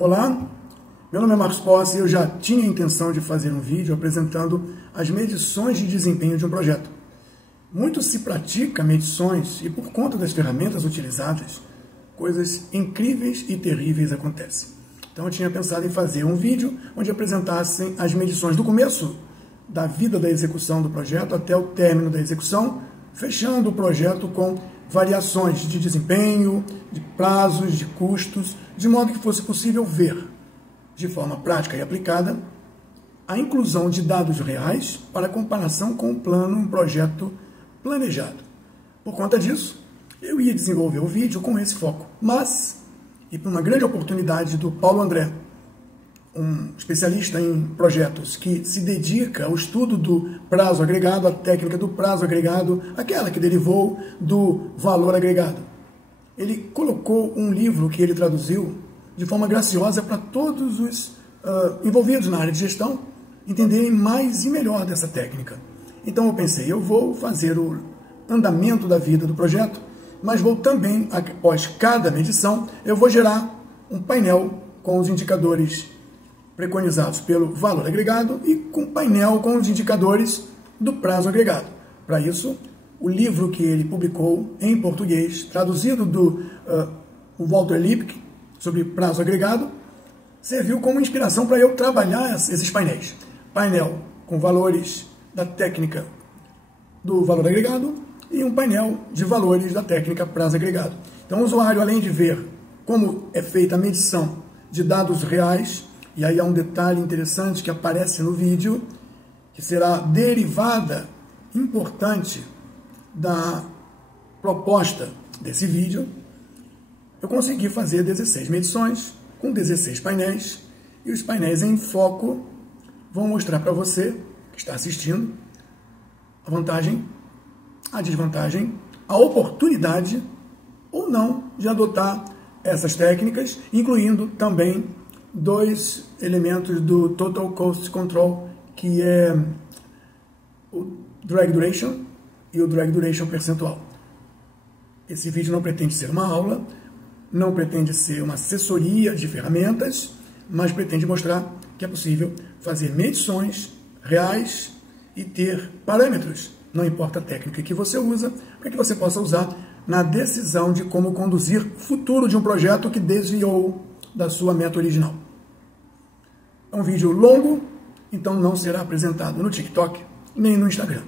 Olá, meu nome é Marcos Posse e eu já tinha a intenção de fazer um vídeo apresentando as medições de desempenho de um projeto. Muito se pratica medições e por conta das ferramentas utilizadas, coisas incríveis e terríveis acontecem. Então eu tinha pensado em fazer um vídeo onde apresentassem as medições do começo da vida da execução do projeto até o término da execução, fechando o projeto com variações de desempenho, de prazos, de custos, de modo que fosse possível ver, de forma prática e aplicada, a inclusão de dados reais para comparação com um projeto planejado. Por conta disso, eu ia desenvolver o vídeo com esse foco, mas, e por uma grande oportunidade do Paulo André, um especialista em projetos que se dedica ao estudo do prazo agregado, a técnica do prazo agregado, aquela que derivou do valor agregado. Ele colocou um livro que ele traduziu de forma graciosa para todos os envolvidos na área de gestão entenderem mais e melhor dessa técnica. Então eu pensei, eu vou fazer o andamento da vida do projeto, mas vou também, após cada medição, eu vou gerar um painel com os indicadores preconizados pelo valor agregado e com painel com os indicadores do prazo agregado. Para isso, o livro que ele publicou em português, traduzido do Walter Lippmann, sobre prazo agregado, serviu como inspiração para eu trabalhar esses painéis. Painel com valores da técnica do valor agregado e um painel de valores da técnica prazo agregado. Então o usuário, além de ver como é feita a medição de dados reais, e aí há um detalhe interessante que aparece no vídeo, que será derivada importante da proposta desse vídeo, eu consegui fazer 16 medições com 16 painéis, e os painéis em foco vão mostrar para você que está assistindo a vantagem, a desvantagem, a oportunidade ou não de adotar essas técnicas, incluindo também dois elementos do Total Cost Control, que é o Drag Duration e o Drag Duration percentual. Esse vídeo não pretende ser uma aula, não pretende ser uma assessoria de ferramentas, mas pretende mostrar que é possível fazer medições reais e ter parâmetros, não importa a técnica que você usa, para que você possa usar na decisão de como conduzir o futuro de um projeto que desviou da sua meta original. É um vídeo longo, então não será apresentado no TikTok nem no Instagram.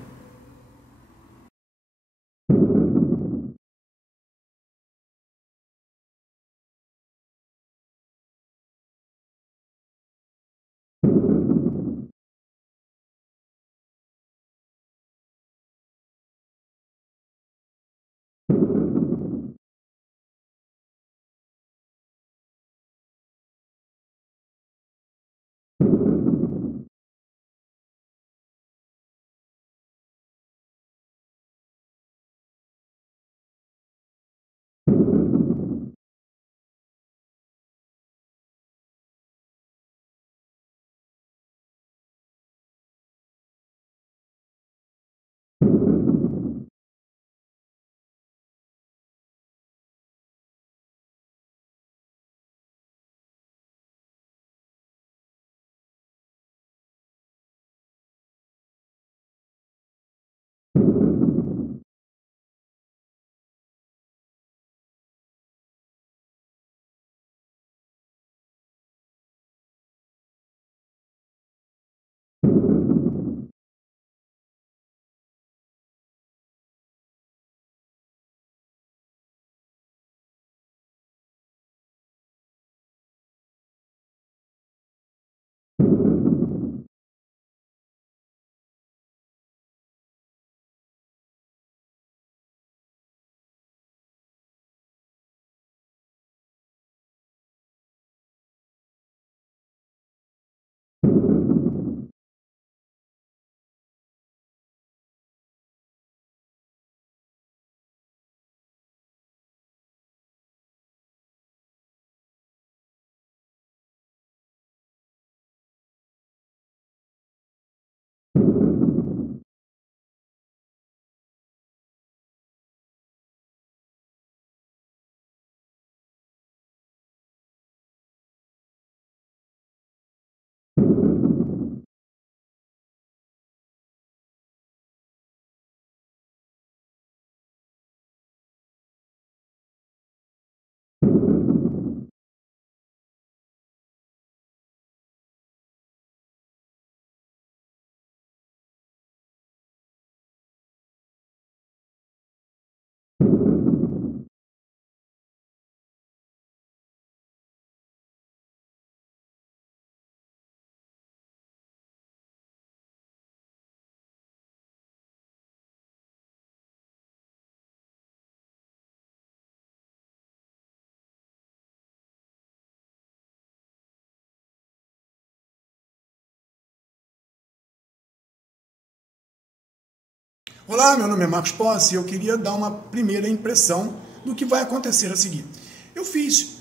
Olá, meu nome é Marcos Posse e eu queria dar uma primeira impressão do que vai acontecer a seguir. Eu fiz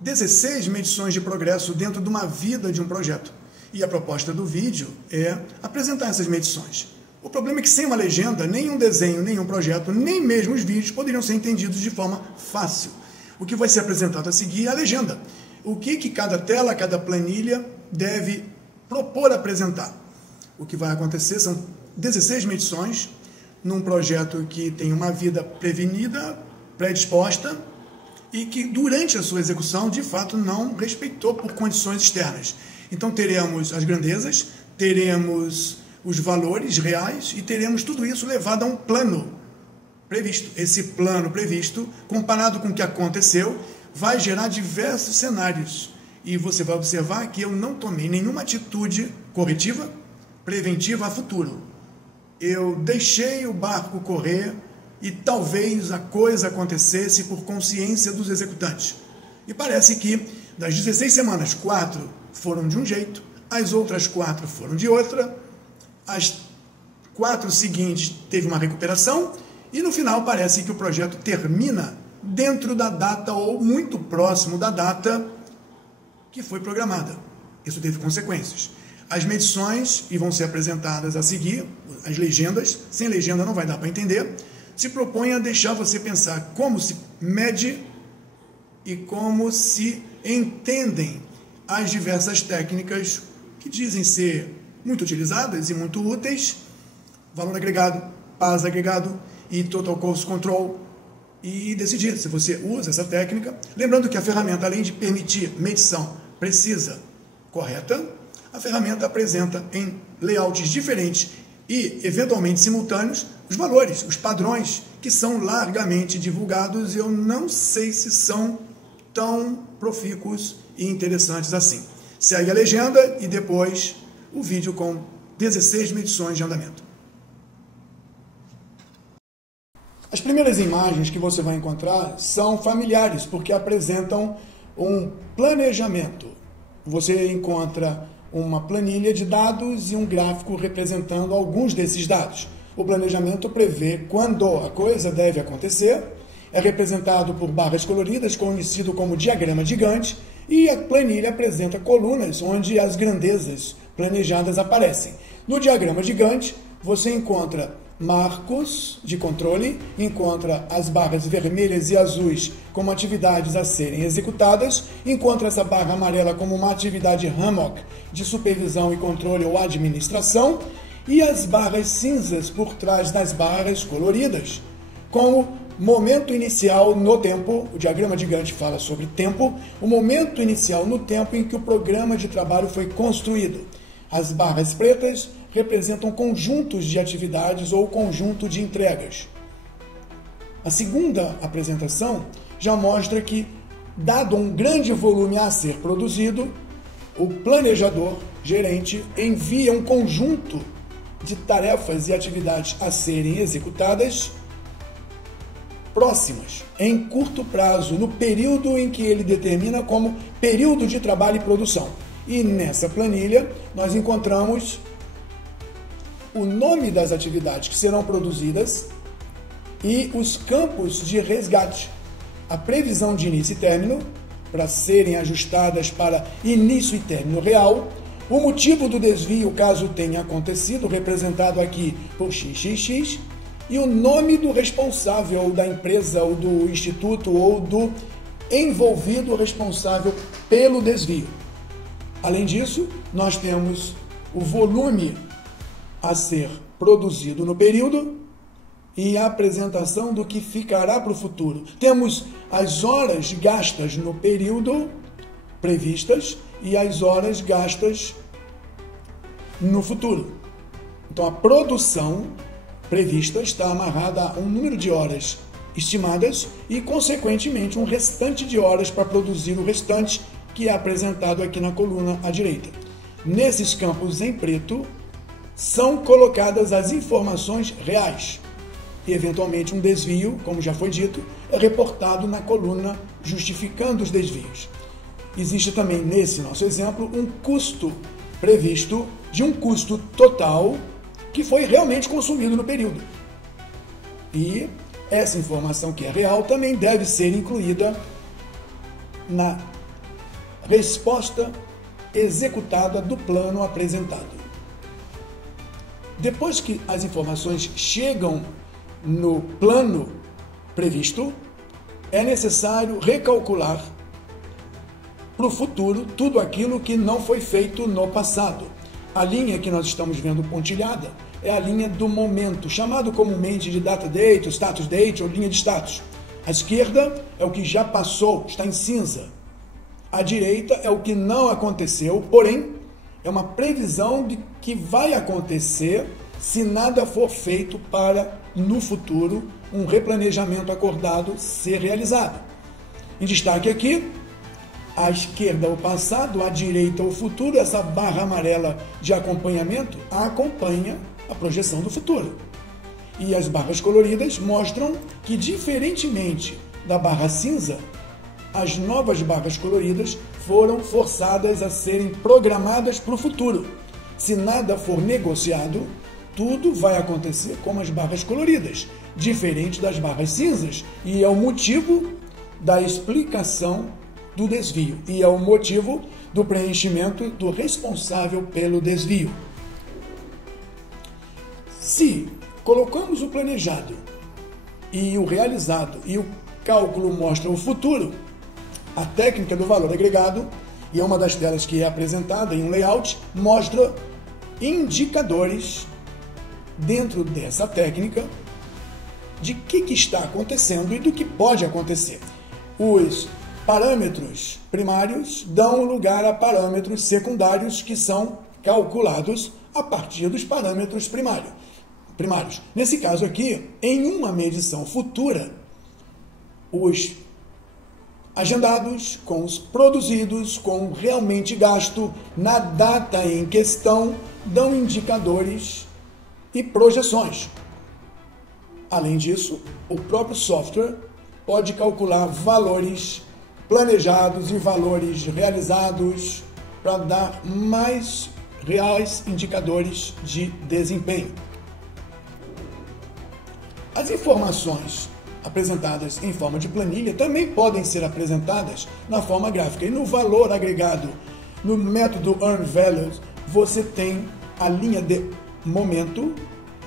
16 medições de progresso dentro de uma vida de um projeto e a proposta do vídeo é apresentar essas medições. O problema é que sem uma legenda, nenhum desenho, nenhum projeto, nem mesmo os vídeos poderiam ser entendidos de forma fácil. O que vai ser apresentado a seguir é a legenda. O que cada tela, cada planilha deve propor apresentar. O que vai acontecer são 16 medições num projeto que tem uma vida prevenida, predisposta e que durante a sua execução, de fato, não respeitou por condições externas. Então teremos as grandezas, teremos os valores reais e teremos tudo isso levado a um plano previsto. Esse plano previsto, comparado com o que aconteceu, vai gerar diversos cenários. E você vai observar que eu não tomei nenhuma atitude corretiva, preventiva a futuro. Eu deixei o barco correr e talvez a coisa acontecesse por consciência dos executantes. E parece que das 16 semanas, 4 foram de um jeito, as outras 4 foram de outra, as 4 seguintes teve uma recuperação e no final parece que o projeto termina dentro da data ou muito próximo da data que foi programada. Isso teve consequências. As medições, e vão ser apresentadas a seguir, as legendas, sem legenda não vai dar para entender, se propõe a deixar você pensar como se mede e como se entendem as diversas técnicas que dizem ser muito utilizadas e muito úteis, valor agregado, paz agregado e total cost control, e decidir se você usa essa técnica. Lembrando que a ferramenta, além de permitir medição precisa, correta, a ferramenta apresenta em layouts diferentes e, eventualmente, simultâneos, os valores, os padrões que são largamente divulgados e eu não sei se são tão profícuos e interessantes assim. Segue a legenda e depois o vídeo com 16 medições de andamento. As primeiras imagens que você vai encontrar são familiares, porque apresentam um planejamento. Você encontra uma planilha de dados e um gráfico representando alguns desses dados. O planejamento prevê quando a coisa deve acontecer, é representado por barras coloridas, conhecido como diagrama gigante, e a planilha apresenta colunas onde as grandezas planejadas aparecem. No diagrama gigante, você encontra marcos de controle, encontra as barras vermelhas e azuis como atividades a serem executadas, encontra essa barra amarela como uma atividade HAMOC de supervisão e controle ou administração, e as barras cinzas por trás das barras coloridas, como momento inicial no tempo. O diagrama gigante fala sobre tempo, o momento inicial no tempo em que o programa de trabalho foi construído. As barras pretas representam conjuntos de atividades ou conjunto de entregas. A segunda apresentação já mostra que, dado um grande volume a ser produzido, o planejador, gerente, envia um conjunto de tarefas e atividades a serem executadas próximas, em curto prazo, no período em que ele determina como período de trabalho e produção. E nessa planilha nós encontramos o nome das atividades que serão produzidas e os campos de resgate, a previsão de início e término, para serem ajustadas para início e término real, o motivo do desvio, caso tenha acontecido, representado aqui por XXX, e o nome do responsável, ou da empresa, ou do instituto, ou do envolvido responsável pelo desvio. Além disso, nós temos o volume a ser produzido no período e a apresentação do que ficará para o futuro. Temos as horas gastas no período previstas e as horas gastas no futuro. Então, a produção prevista está amarrada a um número de horas estimadas e, consequentemente, um restante de horas para produzir o restante, que é apresentado aqui na coluna à direita. Nesses campos em preto são colocadas as informações reais e, eventualmente, um desvio, como já foi dito, é reportado na coluna justificando os desvios. Existe também, nesse nosso exemplo, um custo previsto de um custo total que foi realmente consumido no período. E essa informação que é real também deve ser incluída na resposta executada do plano apresentado. Depois que as informações chegam no plano previsto, é necessário recalcular para o futuro tudo aquilo que não foi feito no passado. A linha que nós estamos vendo pontilhada é a linha do momento, chamado comumente de data date, ou status date, ou linha de status. À esquerda é o que já passou, está em cinza. À direita é o que não aconteceu, porém, é uma previsão de que vai acontecer se nada for feito para, no futuro, um replanejamento acordado ser realizado. Em destaque aqui, à esquerda o passado, à direita o futuro. Essa barra amarela de acompanhamento acompanha a projeção do futuro. E as barras coloridas mostram que, diferentemente da barra cinza, as novas barras coloridas foram forçadas a serem programadas para o futuro. Se nada for negociado, tudo vai acontecer como as barras coloridas, diferente das barras cinzas, e é o motivo da explicação do desvio, e é o motivo do preenchimento do responsável pelo desvio. Se colocamos o planejado e o realizado e o cálculo mostra o futuro, a técnica do valor agregado, e é uma das telas que é apresentada em um layout, mostra indicadores dentro dessa técnica de que está acontecendo e do que pode acontecer. Os parâmetros primários dão lugar a parâmetros secundários que são calculados a partir dos parâmetros primários. Nesse caso aqui, em uma medição futura, os agendados com os produzidos, com o realmente gasto na data em questão, dão indicadores e projeções. Além disso, o próprio software pode calcular valores planejados e valores realizados para dar mais reais indicadores de desempenho. As informações apresentadas em forma de planilha também podem ser apresentadas na forma gráfica. E no valor agregado, no método Earn Values, você tem a linha de momento,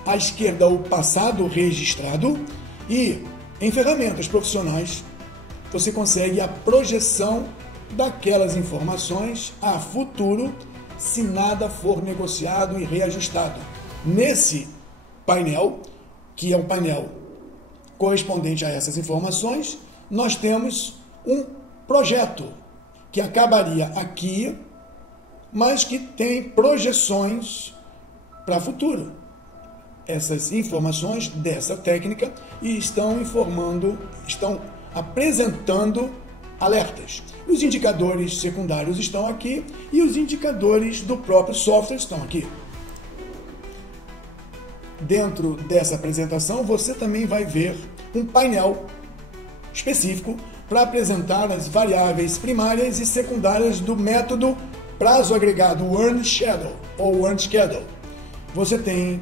à esquerda o passado registrado, e em ferramentas profissionais você consegue a projeção daquelas informações a futuro se nada for negociado e reajustado. Nesse painel, que é um painel correspondente a essas informações, nós temos um projeto que acabaria aqui, mas que tem projeções para futuro. Essas informações dessa técnica estão apresentando alertas. Os indicadores secundários estão aqui e os indicadores do próprio software estão aqui. Dentro dessa apresentação, você também vai ver um painel específico para apresentar as variáveis primárias e secundárias do método prazo agregado, Earn Schedule ou Earn Schedule. Você tem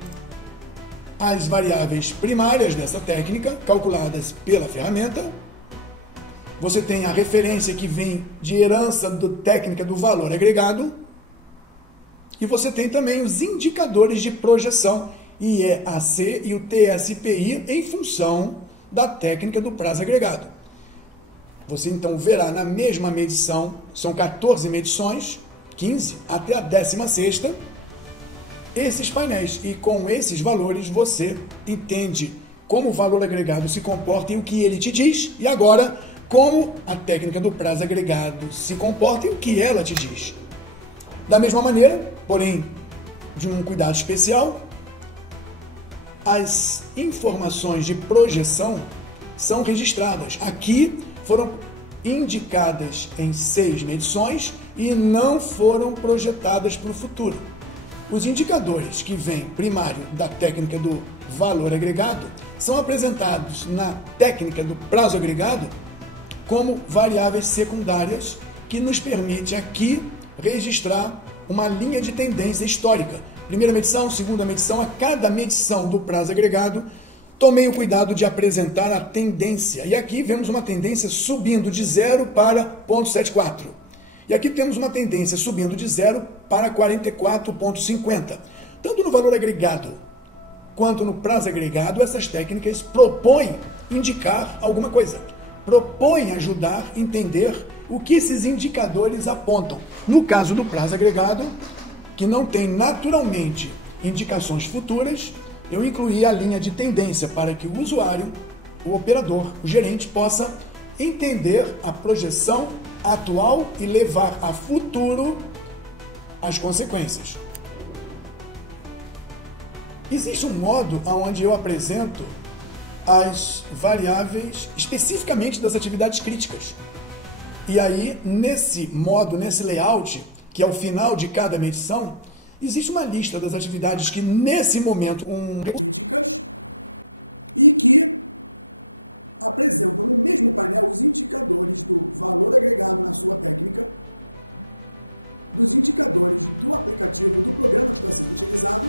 as variáveis primárias dessa técnica, calculadas pela ferramenta. Você tem a referência que vem de herança da técnica do valor agregado. E você tem também os indicadores de projeção, IEAC e o TSPI, em função da técnica do prazo agregado. Você então verá na mesma medição, são 14 medições, 15 até a 16ª, esses painéis, e com esses valores você entende como o valor agregado se comporta e o que ele te diz, e agora como a técnica do prazo agregado se comporta e o que ela te diz. Da mesma maneira, porém de um cuidado especial, as informações de projeção são registradas. Aqui foram indicadas em 6 medições e não foram projetadas para o futuro. Os indicadores que vêm primário da técnica do valor agregado são apresentados na técnica do prazo agregado como variáveis secundárias que nos permite aqui registrar uma linha de tendência histórica. Primeira medição, segunda medição, a cada medição do prazo agregado, tomei o cuidado de apresentar a tendência. E aqui vemos uma tendência subindo de 0 para 0,74. E aqui temos uma tendência subindo de 0 para 44,50. Tanto no valor agregado quanto no prazo agregado, essas técnicas propõem indicar alguma coisa. Propõem ajudar a entender o que esses indicadores apontam. No caso do prazo agregado, que não tem naturalmente indicações futuras, eu incluí a linha de tendência para que o usuário, o operador, o gerente possa entender a projeção atual e levar a futuro as consequências. Existe um modo onde eu apresento as variáveis especificamente das atividades críticas. E aí, nesse modo, nesse layout, que é o final de cada medição, existe uma lista das atividades que, nesse momento, críticas e que apresentam no mesmo painel os indicadores do valor agregado na sua técnica, dos indicadores do aplicativo, do programa que está sendo utilizado,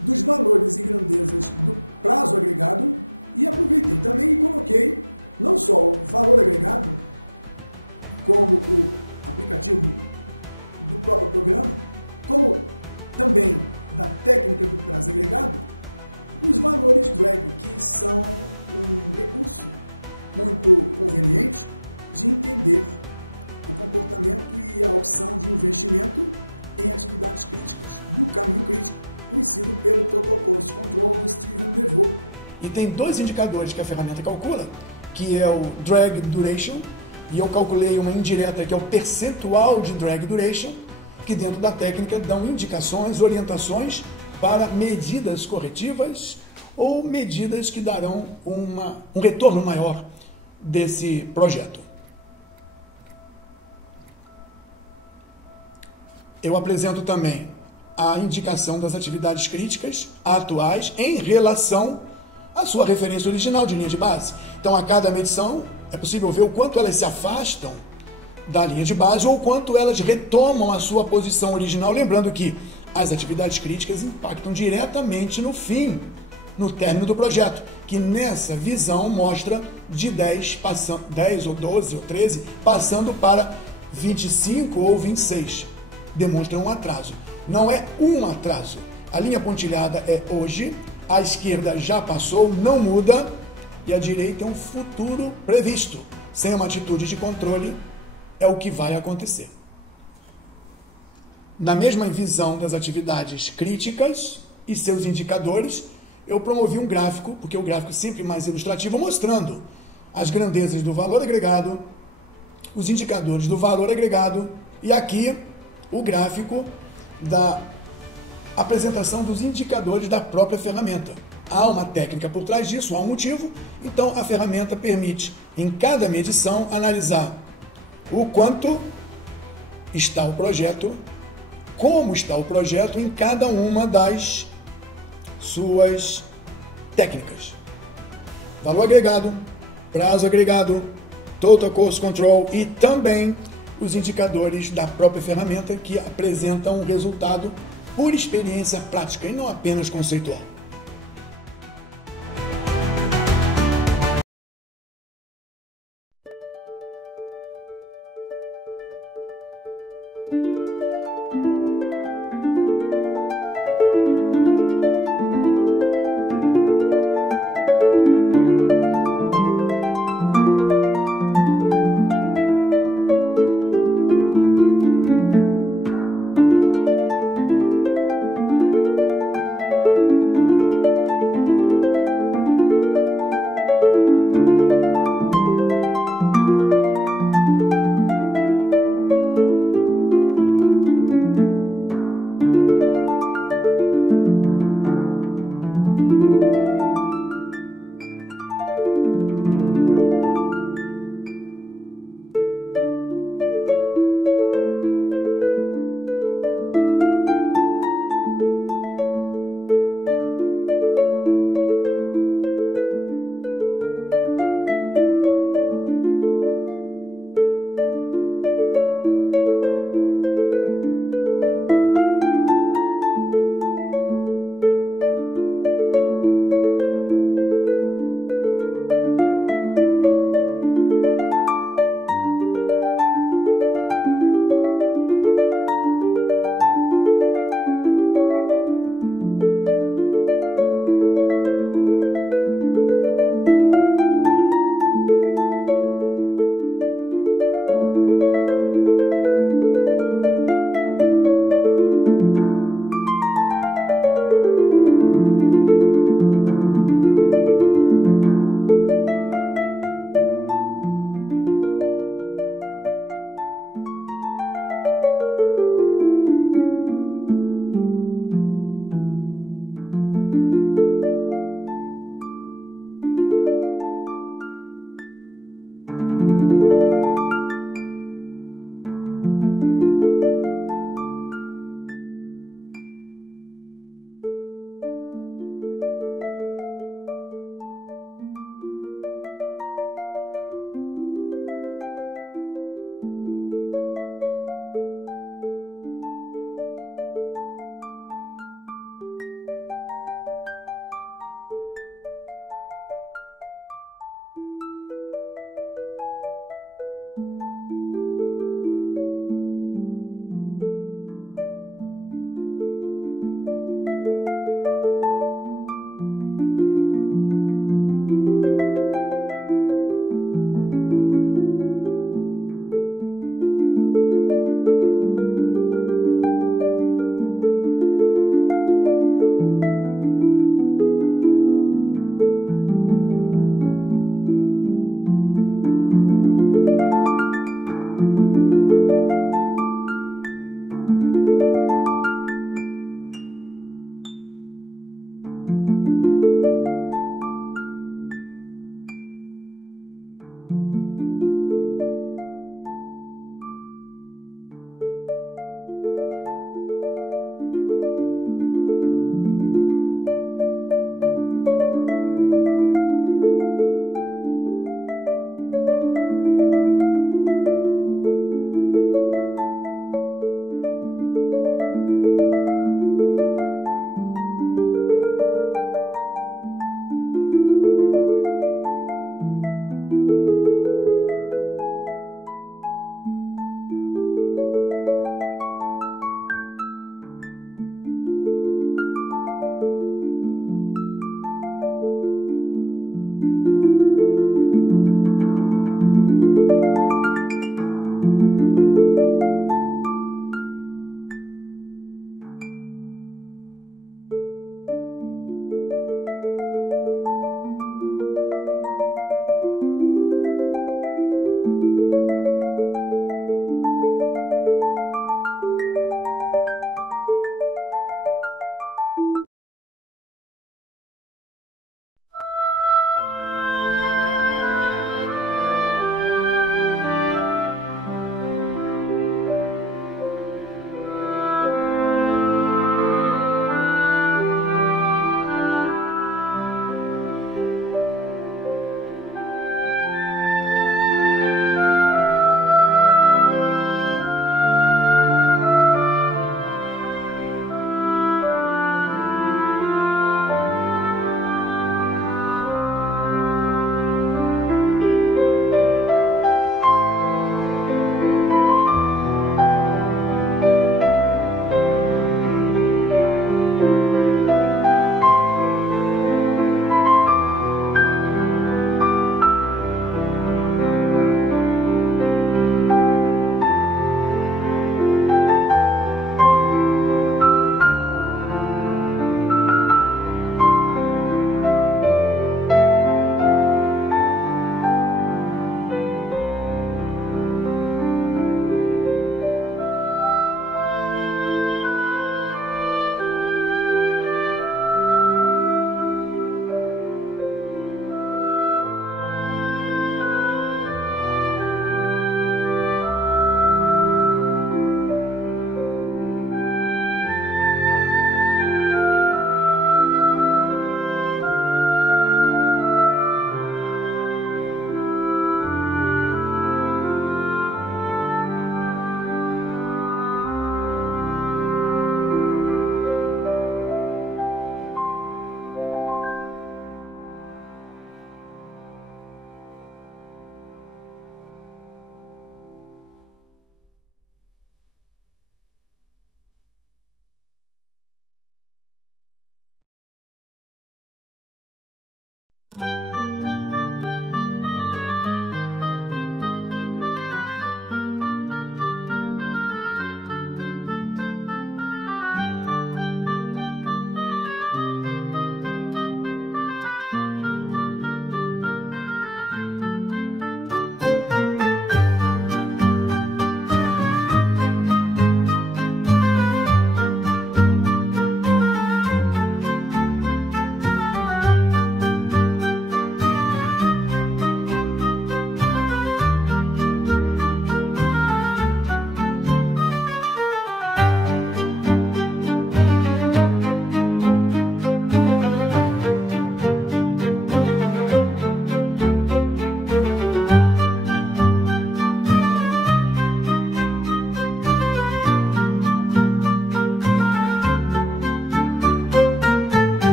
dos valores e grandezas do prazo agregado, e aproveitei também e coloquei não só o valor agregado, como o aplicativo do próprio programa, como também da técnica do prazo agregado, os valores drag, que são um recurso muito conveniente de entender o comportamento e a opção de investimento em atividades críticas, do caminho crítico, conhecido pelo Total Cost Control do Steven DeVoe. E tem dois indicadores que a ferramenta calcula, que é o Drag Duration, e eu calculei uma indireta que é o percentual de Drag Duration, que dentro da técnica dão indicações, orientações para medidas corretivas ou medidas que darão um retorno maior desse projeto. Eu apresento também a indicação das atividades críticas atuais em relação à sua referência original de linha de base. Então, a cada medição é possível ver o quanto elas se afastam da linha de base ou quanto elas retomam a sua posição original, lembrando que as atividades críticas impactam diretamente no fim, no término do projeto, que nessa visão mostra de 10 ou 12 ou 13, passando para 25 ou 26. Demonstra um atraso. Não é um atraso. A linha pontilhada é hoje, a esquerda já passou, não muda, e a direita é um futuro previsto. Sem uma atitude de controle, é o que vai acontecer. Na mesma visão das atividades críticas e seus indicadores, eu promovi um gráfico, porque o gráfico é sempre mais ilustrativo, mostrando as grandezas do valor agregado, os indicadores do valor agregado, e aqui o gráfico da apresentação dos indicadores da própria ferramenta. Há uma técnica por trás disso, há um motivo, então a ferramenta permite, em cada medição, analisar o quanto está o projeto, como está o projeto em cada uma das suas técnicas. Valor agregado, prazo agregado, Total Cost Control e também os indicadores da própria ferramenta que apresentam um resultado por experiência prática e não apenas conceitual.